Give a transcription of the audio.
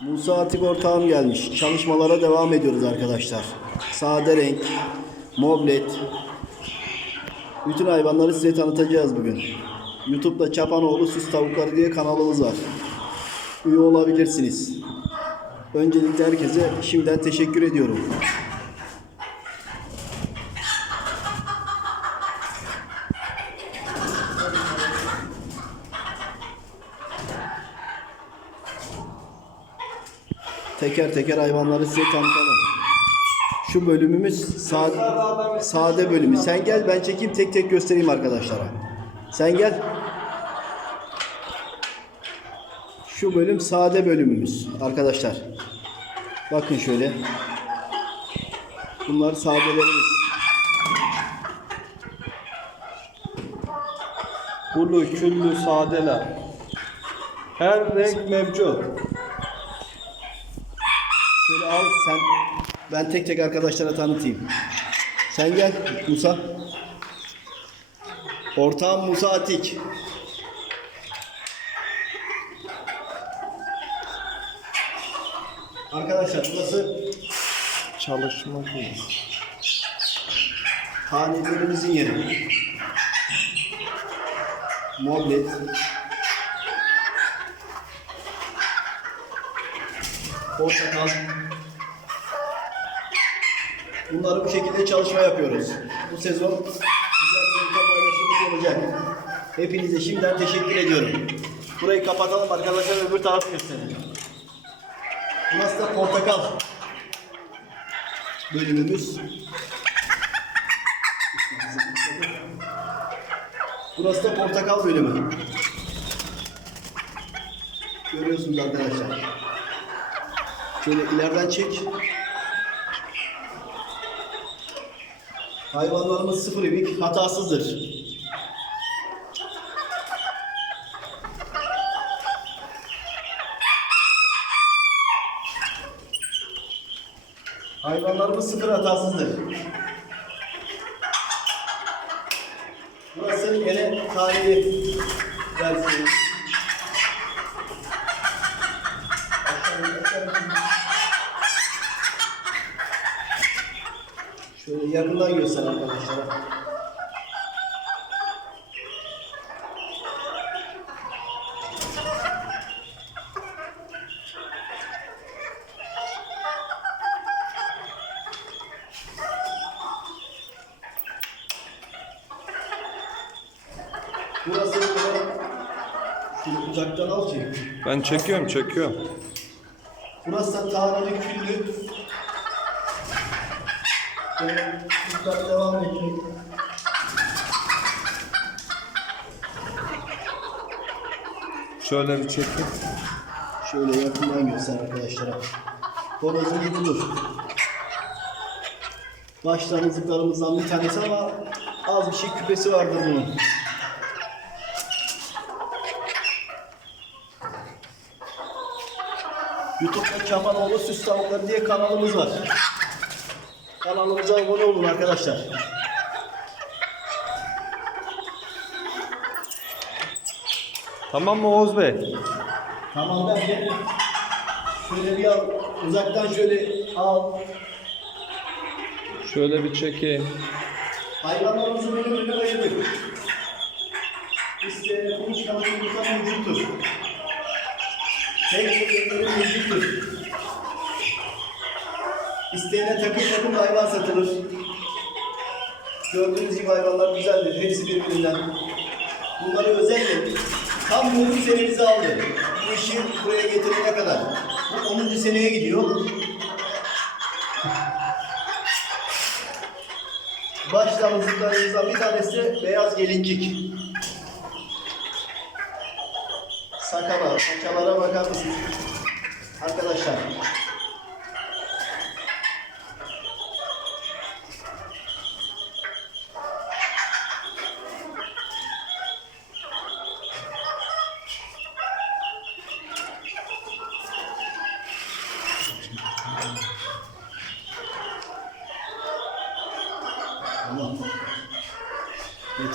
Musa Atik ortağım gelmiş. Çalışmalara devam ediyoruz arkadaşlar. Sade renk, moblet. Bütün hayvanları size tanıtacağız bugün. YouTube'da Çapanoğlu Süs Tavukları diye kanalımız var. Üye olabilirsiniz. Öncelikle herkese şimdiden teşekkür ediyorum. Teker teker hayvanları size tanıtalım. Şu bölümümüz sade, sade bölümü. Sen gel ben çekeyim tek tek göstereyim arkadaşlara. Sen gel. Şu bölüm sade bölümümüz arkadaşlar. Bakın şöyle. Bunlar sadelerimiz. Bulu, küllü, sadeler. Her renk mevcut. Al sen. Ben tek tek arkadaşlara tanıtayım. Sen gel Musa. Ortağım Musa Atik. Arkadaşlar burası Çalışma değil. hanelerimizin yeri. Moblet. Portakal. Bunları bu şekilde çalışma yapıyoruz. Bu sezon güzel bir paylaşımımız olacak. Hepinize şimdiden teşekkür ediyorum. Burayı kapatalım arkadaşlar öbür tarafı gösterelim. Burası da portakal bölümümüz. Burası da portakal bölümü. Görüyorsunuz arkadaşlar. Şöyle ileriden çek. Hayvanlarımız sıfır ibik, hatasızdır. Hayvanlarımız sıfır hatasızdır. Burası yine tarihi versiyonu. Şöyle yakından göster arkadaşlara. Burası şöyle uzaktan al ki. Ben çekiyorum, çekiyorum. Burası da taneli küllü. Yukarı devam ediyor. Şöyle bir çekin. Şöyle yakından göster arkadaşlara. Horozun budur. Baş damızlıklarımızdan bir tanesi ama az bir şey küpesi vardır bunun. YouTube'da Çapanoğlu Süs Tavukları diye kanalımız var. Kanalımıza abone olun arkadaşlar. Tamam mı Oğuz Bey? Tamam bence şöyle bir al, uzaktan şöyle al. Şöyle bir çekeyim. Hayvanlarımızı böyle böyle ayırdık. İsteyene kuluç kanalı yumurta mevcuttur. Tek mevcuttur. İsteyene takım takım hayvan satılır. Gördüğünüz gibi hayvanlar güzeldir. Hepsi birbirinden. Bunları özellikle tam 10 senemizi aldı. Bu işi buraya getirene kadar. Bu 10. seneye gidiyor. Baş damızlıklarımızdan bir tanesi de beyaz gelincik. Sakala, saçalara bakar mısınız? Arkadaşlar,